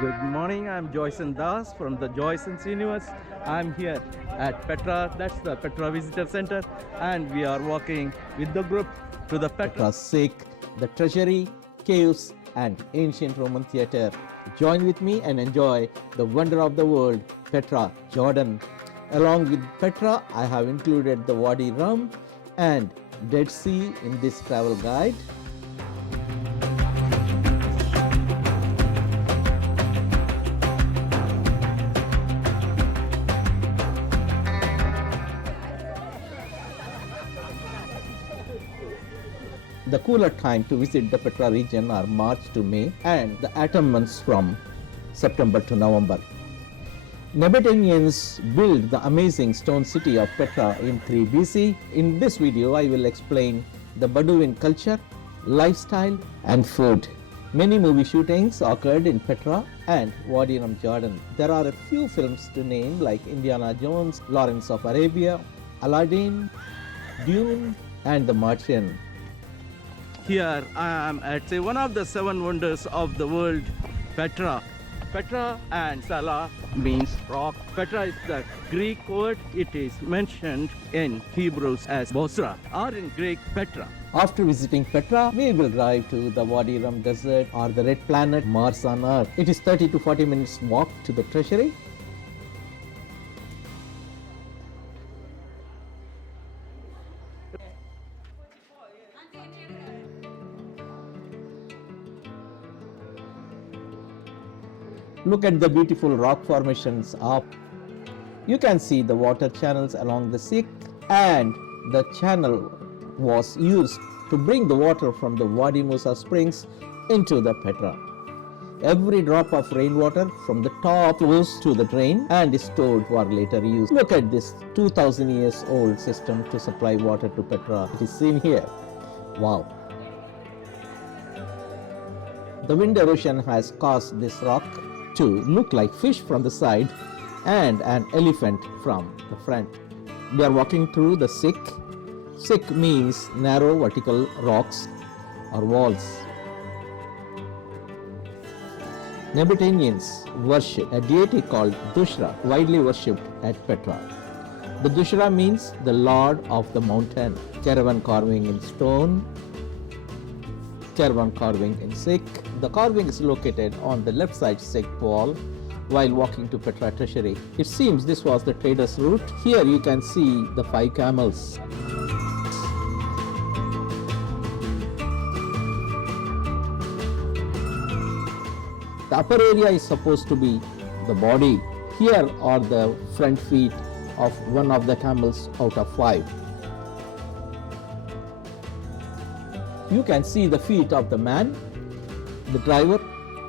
Good morning, I'm Joyson Das from the Joyson's Universe. I'm here at Petra, that's the Petra Visitor Center, and we are walking with the group to the Petra Sikh, the Treasury, caves, and ancient Roman theatre. Join with me and enjoy the wonder of the world, Petra Jordan. Along with Petra, I have included the Wadi Rum and Dead Sea in this travel guide. The cooler time to visit the Petra region are March to May and the autumn months from September to November. Nabataeans built the amazing stone city of Petra in 3 BC. In this video, I will explain the Bedouin culture, lifestyle and food. Many movie shootings occurred in Petra and Wadi Rum, Jordan. There are a few films to name like Indiana Jones, Lawrence of Arabia, Aladdin, Dune and the Martian. Here I am at one of the 7 wonders of the world, Petra. Petra and Salah means rock. Petra is the Greek word. It is mentioned in Hebrews as Bosra or in Greek Petra. After visiting Petra, we will drive to the Wadi Rum Desert or the red planet Mars on Earth. It is 30 to 40 minutes walk to the Treasury. Look at the beautiful rock formations up. You can see the water channels along the Sikh, and the channel was used to bring the water from the Wadi Musa springs into the Petra. Every drop of rainwater from the top flows to the drain and is stored for later use. Look at this 2000 years old system to supply water to Petra. It is seen here. Wow. The wind erosion has caused this rock to look like fish from the side and an elephant from the front. We are walking through the Sikh. Sikh means narrow vertical rocks or walls. Nabataeans worship a deity called Dushra, widely worshipped at Petra. The Dushra means the Lord of the mountain. Caravan carving in stone, Caravan carving in Sikh. The carving is located on the left side Sikh wall while walking to Petra Treasury. It seems this was the traders' route. Here you can see the 5 camels. The upper area is supposed to be the body. Here are the front feet of one of the camels out of 5. You can see the feet of the man, the driver,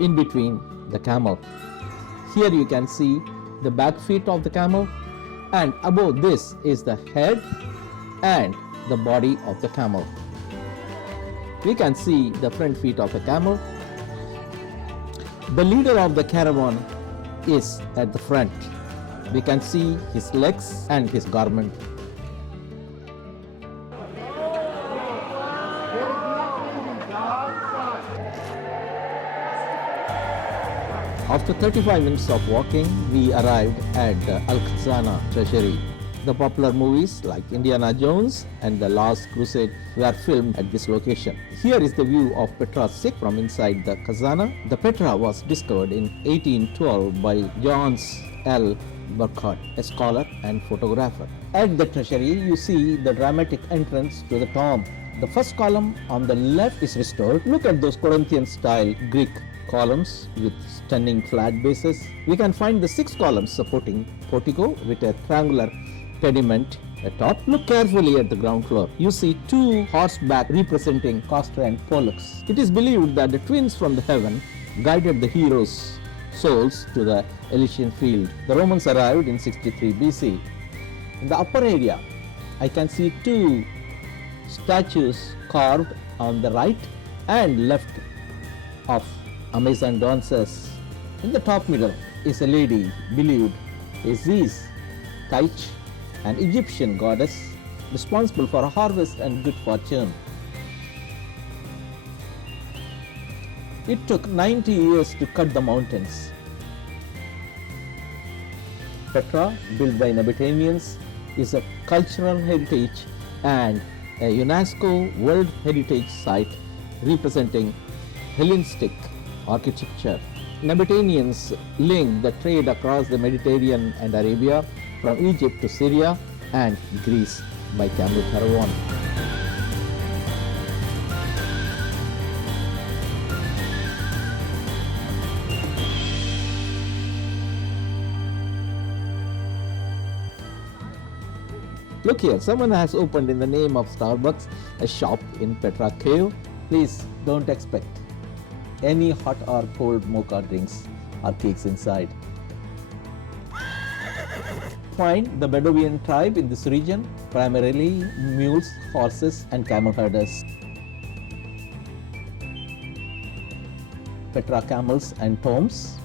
in between the camel. Here you can see the back feet of the camel, and above this is the head and the body of the camel. We can see the front feet of the camel. The leader of the caravan is at the front. We can see his legs and his garment. After 35 minutes of walking, we arrived at the Al-Khazneh Treasury. The popular movies like Indiana Jones and The Last Crusade were filmed at this location. Here is the view of Petra Sikh from inside the Khazneh. The Petra was discovered in 1812 by Johns L. Burkhardt, a scholar and photographer. At the treasury, you see the dramatic entrance to the tomb. The first column on the left is restored. Look at those Corinthian-style Greek columns with stunning flat bases. We can find the 6 columns supporting portico with a triangular pediment atop. Look carefully at the ground floor. You see 2 horseback representing Castor and Pollux. It is believed that the twins from the heaven guided the heroes' souls to the Elysian field. The Romans arrived in 63 BC. In the upper area, I can see 2 statues carved on the right and left of Amazon dancers. In the top middle is a lady believed is Zeus, Taich, an Egyptian goddess responsible for harvest and good fortune. It took 90 years to cut the mountains. Petra, built by Nabataeans, is a cultural heritage and a UNESCO World Heritage Site representing Hellenistic architecture. Nabataeans linked the trade across the Mediterranean and Arabia from Egypt to Syria and Greece by camel caravan. Look here, someone has opened in the name of Starbucks a shop in Petra Cave. Please don't expect any hot or cold mocha drinks or cakes inside. Find the Bedouin tribe in this region, primarily mules, horses and camel herders. Petra Camels and tombs.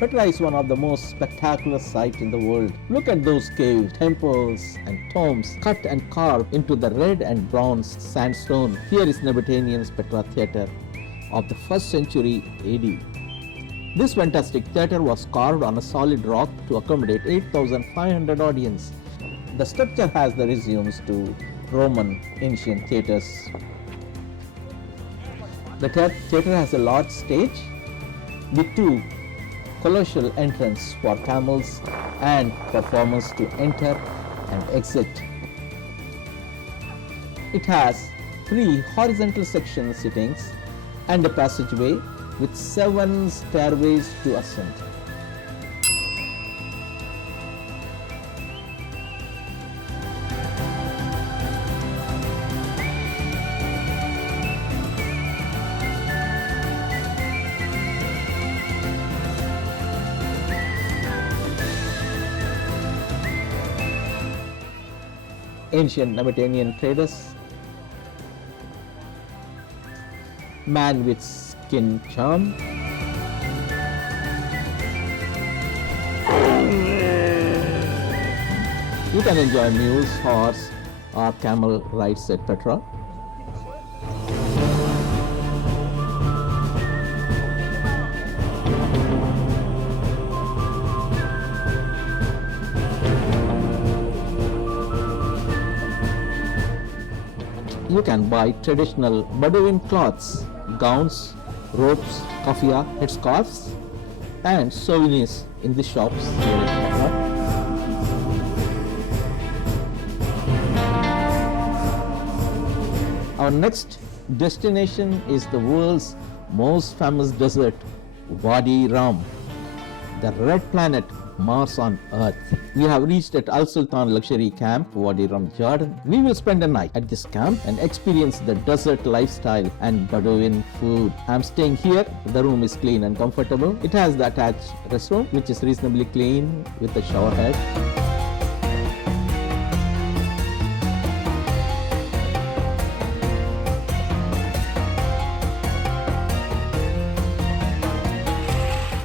Petra is one of the most spectacular sites in the world. Look at those caves, temples and tombs cut and carved into the red and bronze sandstone. Here is Nabataean's Petra Theatre of the 1st century AD. This fantastic theatre was carved on a solid rock to accommodate 8,500 audience. The structure has the resumes to Roman ancient theatres. The theatre has a large stage with two colossal entrance for camels and performers to enter and exit. It has 3 horizontal section sittings and a passageway with 7 stairways to ascend. Ancient Nabataean traders, man with skin charm, you can enjoy mules, horse or camel rides at Petra. You can buy traditional Bedouin cloths, gowns, ropes, kafia, headscarves and souvenirs in the shops here in Petra. Our next destination is the world's most famous desert, Wadi Rum, the red planet Mars on Earth. We have reached at Al-Sultana luxury camp, Wadi Rum, Jordan. We will spend a night at this camp and experience the desert lifestyle and Bedouin food. I'm staying here. The room is clean and comfortable. It has the attached restroom, which is reasonably clean with a shower head.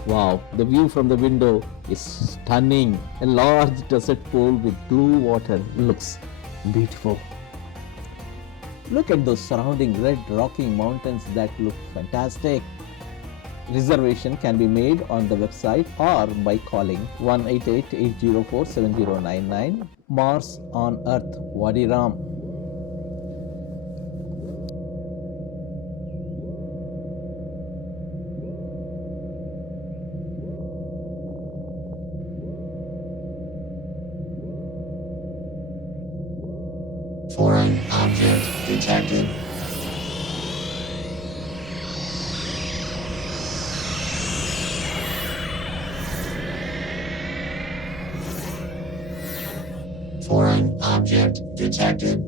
Wow, the view from the window is stunning. A large desert pool with blue water looks beautiful. Look at those surrounding red rocky mountains that look fantastic. Reservation can be made on the website or by calling 188-804-7099. Mars on Earth, Wadi Rum. Foreign object detected. Foreign object detected.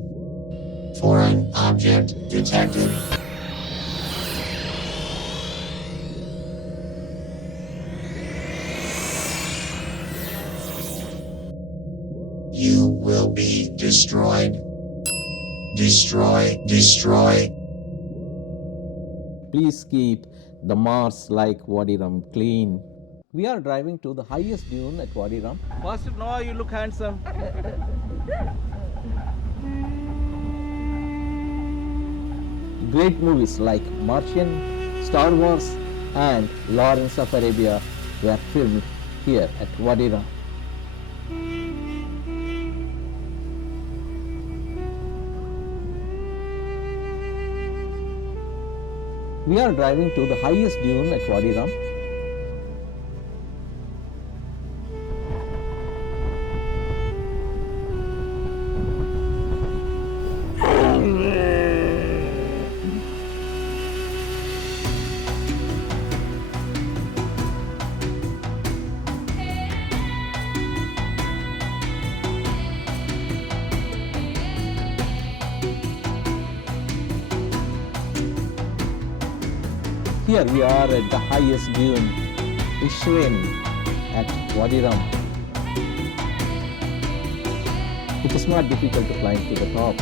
Foreign object detected. You will be destroyed. Destroy, destroy. Please keep the Mars-like Wadi Rum clean. We are driving to the highest dune at Wadi Rum. Pastor Noah, you look handsome. Great movies like Martian, Star Wars and Lawrence of Arabia were filmed here at Wadi Rum. We are driving to the highest dune at Wadi Rum. Here we are at the highest dune, Ishrin at Wadi Rum. It is not difficult to climb to the top.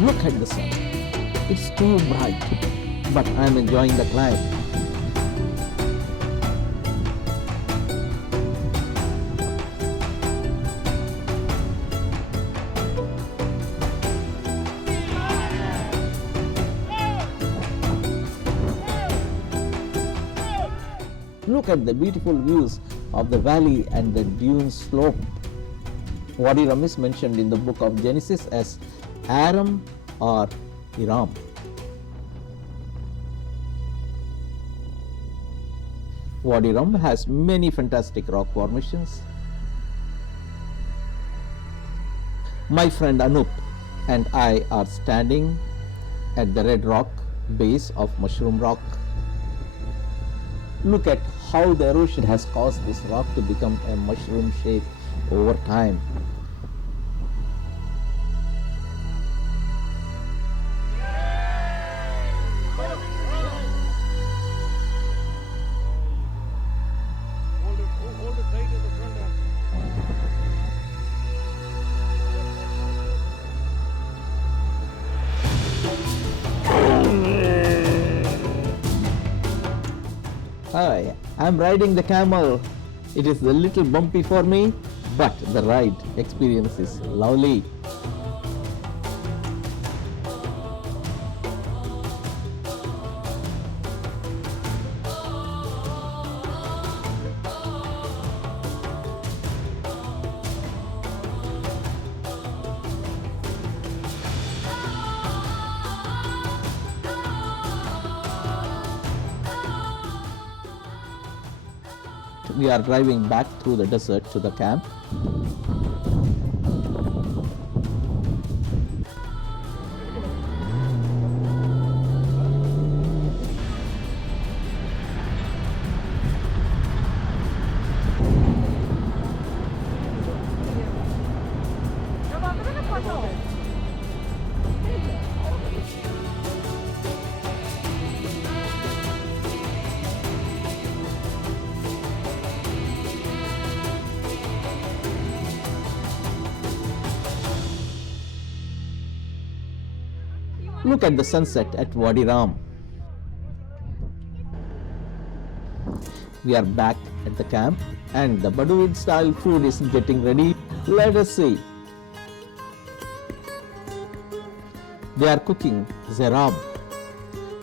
Look at the sun. It's too bright, but I'm enjoying the climb. Look at the beautiful views of the valley and the dune slope. Wadi Rum is mentioned in the book of Genesis as Aram or Iram. Wadi Rum has many fantastic rock formations. My friend Anup and I are standing at the red rock base of Mushroom Rock. Look at how the erosion has caused this rock to become a mushroom shape over time. Hi, I'm riding the camel. It is a little bumpy for me, but the ride experience is lovely. We are driving back through the desert to the camp. Look at the sunset at Wadi Rum. We are back at the camp and the Bedouin style food is getting ready. Let us see. They are cooking Zarb,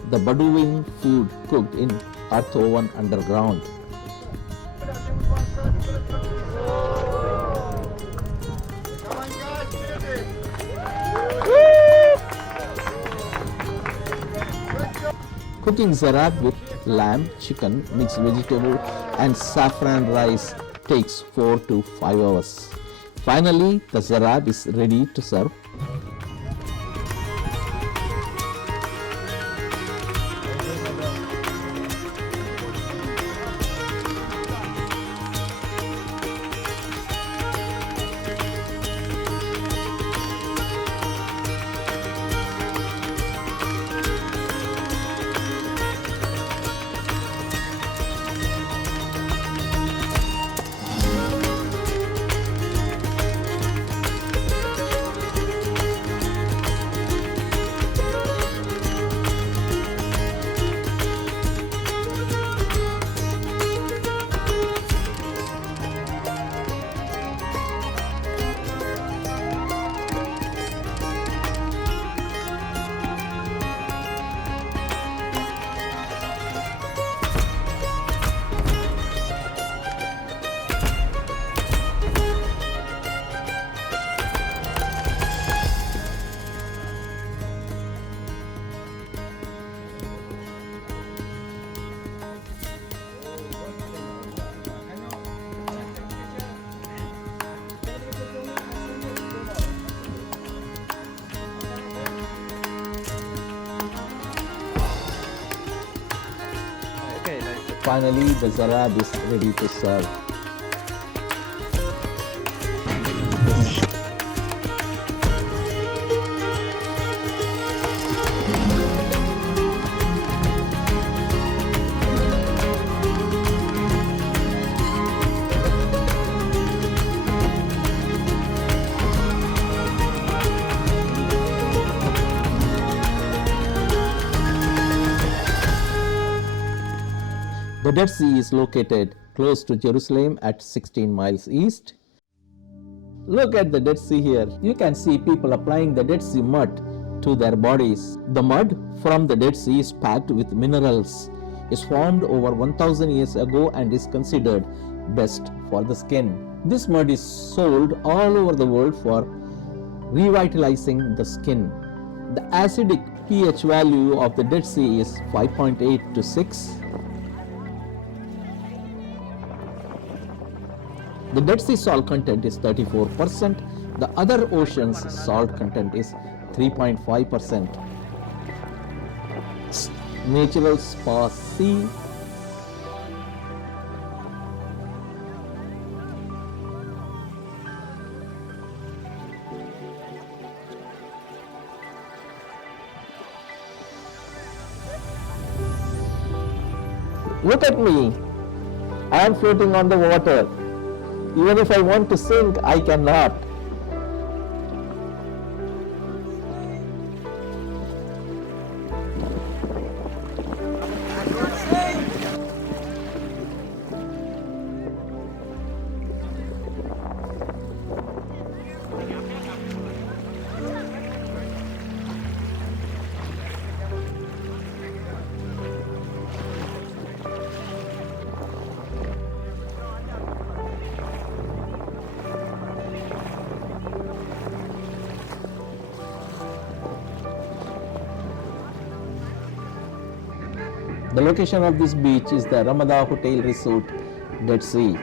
the Bedouin food cooked in earth oven underground. Cooking Zarb with lamb, chicken, mixed vegetable and saffron rice takes 4 to 5 hours. Finally, the Zarb is ready to serve. Finally, the Zarb is ready to serve. The Dead Sea is located close to Jerusalem at 16 miles east. Look at the Dead Sea here. You can see people applying the Dead Sea mud to their bodies. The mud from the Dead Sea is packed with minerals. It's formed over 1000 years ago and is considered best for the skin. This mud is sold all over the world for revitalizing the skin. The acidic pH value of the Dead Sea is 5.8 to 6. The Dead Sea salt content is 34%. The other oceans' salt content is 3.5%. Natural Spa Sea. Look at me. I am floating on the water. Even if I want to sink, I cannot. The location of this beach is the Ramada Hotel Resort, Dead Sea.